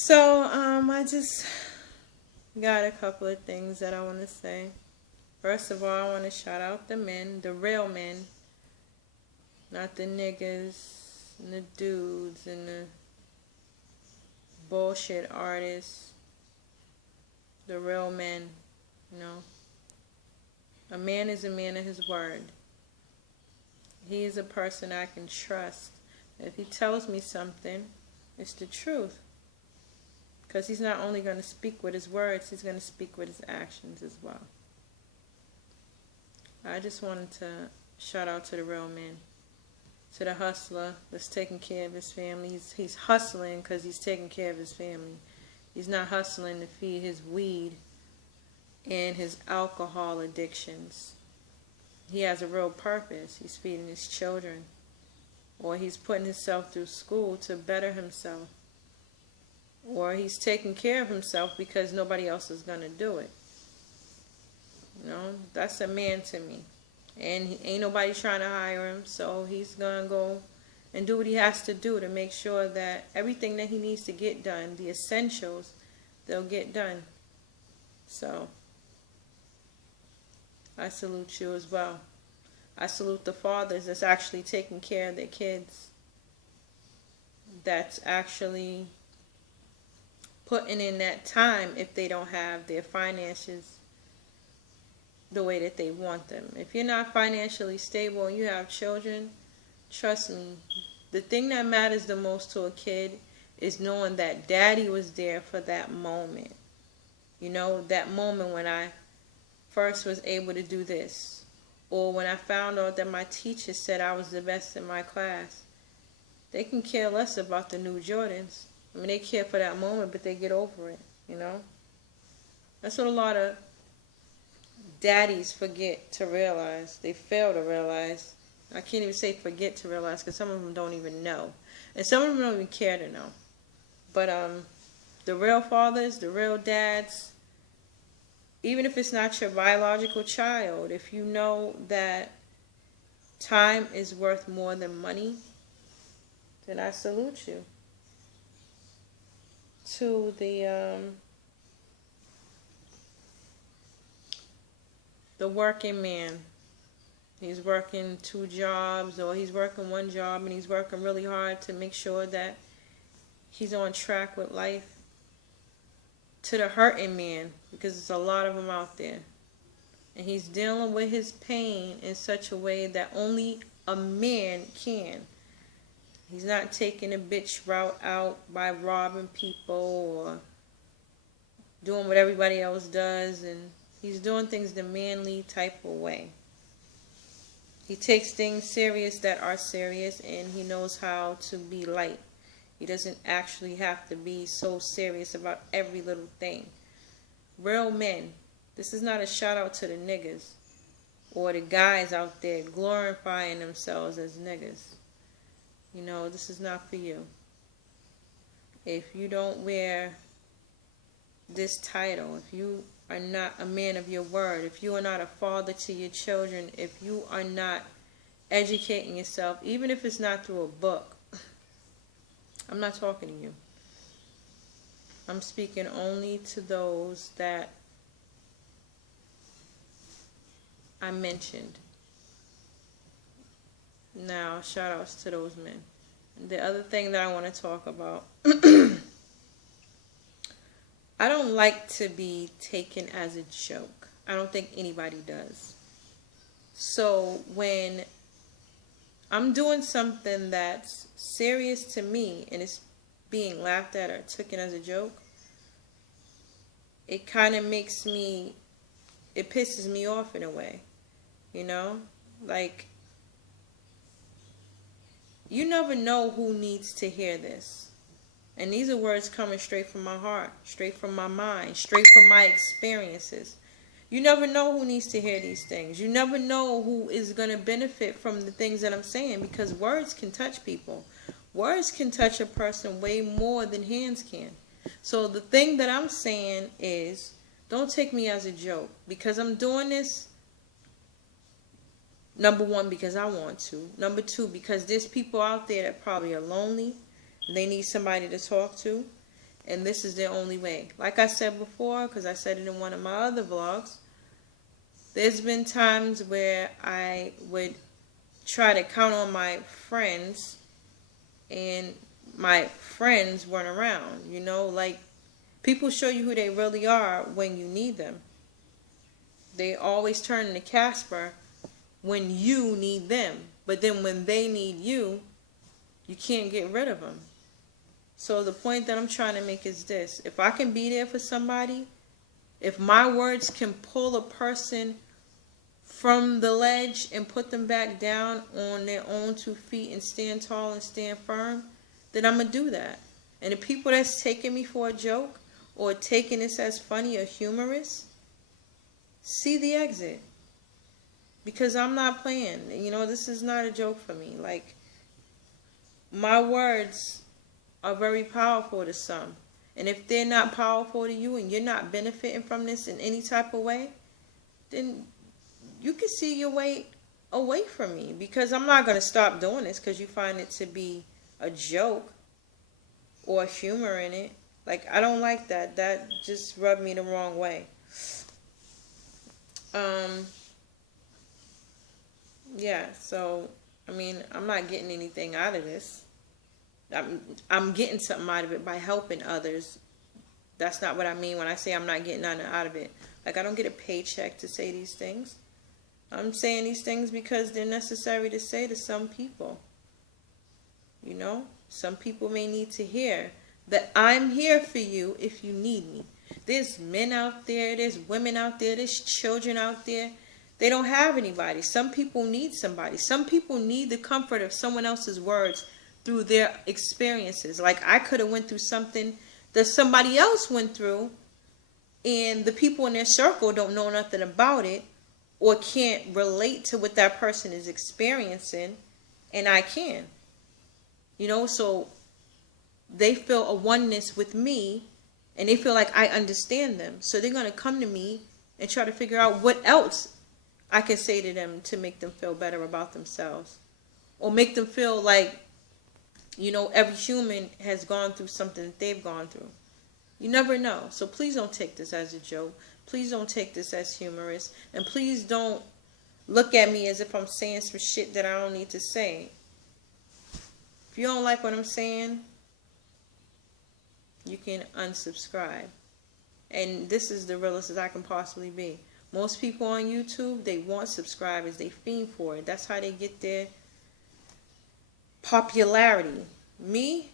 I just got a couple of things that I want to say. First of all, I want to shout out the men, the real men, not the niggas and the dudes and the bullshit artists. The real men, you know. A man is a man of his word. He is a person I can trust. If he tells me something, it's the truth. Because he's not only going to speak with his words, he's going to speak with his actions as well. I just wanted to shout out to the real man, to the hustler that's taking care of his family. He's hustling because he's taking care of his family. He's not hustling to feed his weed and his alcohol addictions. He has a real purpose. He's feeding his children, or he's putting himself through school to better himself, or he's taking care of himself because nobody else is going to do it. You know, that's a man to me. And ain't nobody trying to hire him, so he's going to go and do what he has to do to make sure that everything that he needs to get done, the essentials, they'll get done. So, I salute you as well. I salute the fathers that's actually taking care of their kids, that's actually putting in that time if they don't have their finances the way that they want them. If you're not financially stable and you have children, trust me, the thing that matters the most to a kid is knowing that daddy was there for that moment. You know, that moment when I first was able to do this, or when I found out that my teacher said I was the best in my class. They can care less about the new Jordans. I mean, they care for that moment, but they get over it, you know? That's what a lot of daddies forget to realize. They fail to realize. I can't even say forget to realize, because some of them don't even know. And some of them don't even care to know. But the real fathers, the real dads, even if it's not your biological child, if you know that time is worth more than money, then I salute you. To the working man. He's working 2 jobs, or he's working 1 job, and he's working really hard to make sure that he's on track with life. To the hurting man, because there's a lot of them out there, and he's dealing with his pain in such a way that only a man can. He's not taking a bitch route out by robbing people or doing what everybody else does, and he's doing things the manly type of way. He takes things serious that are serious, and he knows how to be light. He doesn't actually have to be so serious about every little thing. Real men. This is not a shout out to the niggas or the guys out there glorifying themselves as niggas. You know, this is not for you. If you don't wear this title, if you are not a man of your word, if you are not a father to your children, if you are not educating yourself, even if it's not through a book, I'm not talking to you. I'm speaking only to those that I mentioned. Now, shout outs to those men. The other thing that I want to talk about, I don't like to be taken as a joke. I don't think anybody does. So when I'm doing something that's serious to me and it's being laughed at or taken as a joke, it kind of makes me, it pisses me off in a way, you know? Like, you never know who needs to hear this. And these are words coming straight from my heart, straight from my mind, straight from my experiences. You never know who needs to hear these things. You never know who is going to benefit from the things that I'm saying, because words can touch people. Words can touch a person way more than hands can. So the thing that I'm saying is, don't take me as a joke, because I'm doing this, number 1, because I want to. Number 2, because there's people out there that probably are lonely. They need somebody to talk to. and this is their only way. Like I said before, because I said it in one of my other vlogs, there's been times where I would try to count on my friends, and my friends weren't around. You know, like, people show you who they really are when you need them. They always turn to Casper when you need them. But then when they need you, you can't get rid of them. So the point that I'm trying to make is this. If I can be there for somebody, if my words can pull a person from the ledge and put them back down on their own 2 feet and stand tall and stand firm, then I'm going to do that. And the people that's taking me for a joke or taking this as funny or humorous, see the exit. Because I'm not playing. You know, this is not a joke for me. Like, my words are very powerful to some. And if they're not powerful to you and you're not benefiting from this in any type of way, then you can see your way away from me. Because I'm not going to stop doing this because you find it to be a joke or humor in it. Like, I don't like that. That just rubbed me the wrong way. Yeah, so, I mean, I'm not getting anything out of this. I'm getting something out of it by helping others. That's not what I mean when I say I'm not getting nothing out of it. Like, I don't get a paycheck to say these things. I'm saying these things because they're necessary to say to some people. You know? Some people may need to hear that I'm here for you if you need me. There's men out there, there's women out there, there's children out there. They don't have anybody. Some people need somebody. Some people need the comfort of someone else's words through their experiences. Like, I could have went through something that somebody else went through, and the people in their circle don't know nothing about it or can't relate to what that person is experiencing, and I can. You know, so they feel a oneness with me, and they feel like I understand them. So they're going to come to me and try to figure out what else I can say to them to make them feel better about themselves. Or make them feel like, you know, every human has gone through something that they've gone through. You never know. So please don't take this as a joke. Please don't take this as humorous. And please don't look at me as if I'm saying some shit that I don't need to say. If you don't like what I'm saying, you can unsubscribe. And this is the realest as I can possibly be. Most people on YouTube, they want subscribers. They fiend for it. That's how they get their popularity. Me?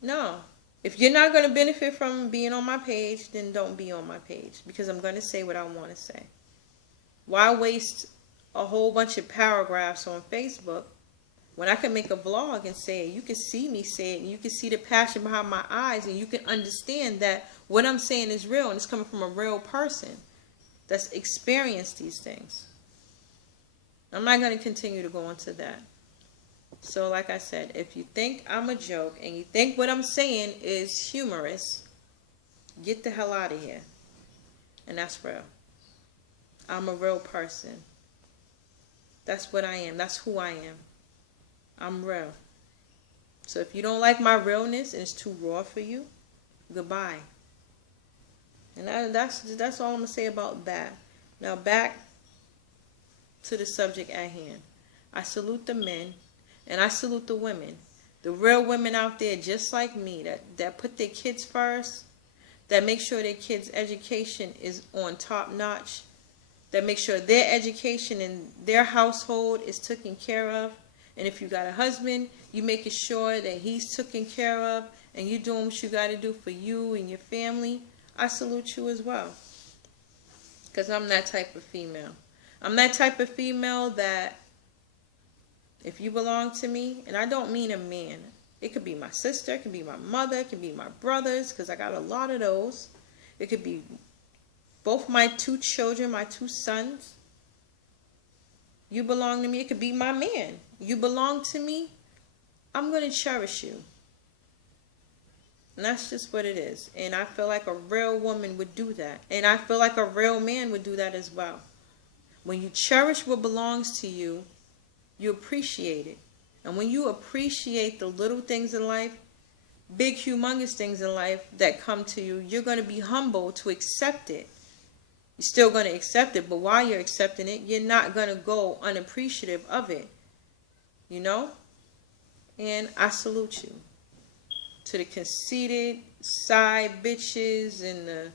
No. If you're not going to benefit from being on my page, then don't be on my page. Because I'm going to say what I want to say. Why waste a whole bunch of paragraphs on Facebook when I can make a vlog and say it? You can see me say it, and you can see the passion behind my eyes, and you can understand that what I'm saying is real, and it's coming from a real person that's experienced these things. I'm not going to continue to go into that. So like I said, if you think I'm a joke and you think what I'm saying is humorous, get the hell out of here. And that's real. I'm a real person. That's what I am. That's who I am. I'm real. So if you don't like my realness and it's too raw for you, goodbye. And that's all I'm going to say about that. Now back to the subject at hand. I salute the men and I salute the women. The real women out there just like me that put their kids first, that make sure their kids' education is on top notch, that make sure their education in their household is taken care of. And if you got a husband, you making sure that he's taken care of and you doing what you got to do for you and your family. I salute you as well. Because I'm that type of female. I'm that type of female that if you belong to me, and I don't mean a man. It could be my sister, it could be my mother, it could be my brothers, because I got a lot of those. It could be both my 2 children, my 2 sons. You belong to me. It could be my man. You belong to me. I'm going to cherish you. And that's just what it is. And I feel like a real woman would do that. And I feel like a real man would do that as well. When you cherish what belongs to you, you appreciate it. And when you appreciate the little things in life, big, humongous things in life that come to you, you're going to be humble to accept it. You're still going to accept it, but while you're accepting it, you're not going to go unappreciative of it. You know? And I salute you. To the conceited side bitches and the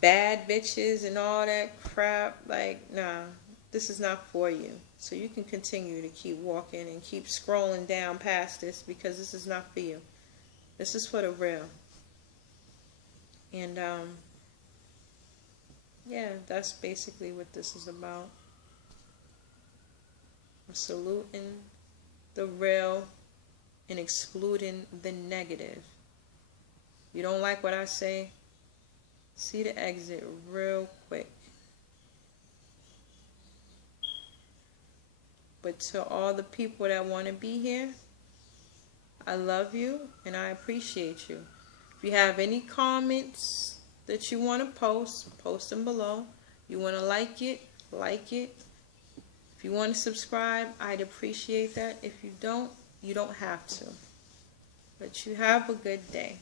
bad bitches and all that crap, like, nah, this is not for you. So you can continue to keep walking and keep scrolling down past this, because this is not for you. This is for the real. And yeah, that's basically what this is about. I'm saluting the real and excluding the negative. You don't like what I say? See the exit real quick. But to all the people that want to be here, I love you and I appreciate you. If you have any comments that you want to post them below. You want to like it, like it. If you want to subscribe, I'd appreciate that. If you don't have to. But you have a good day.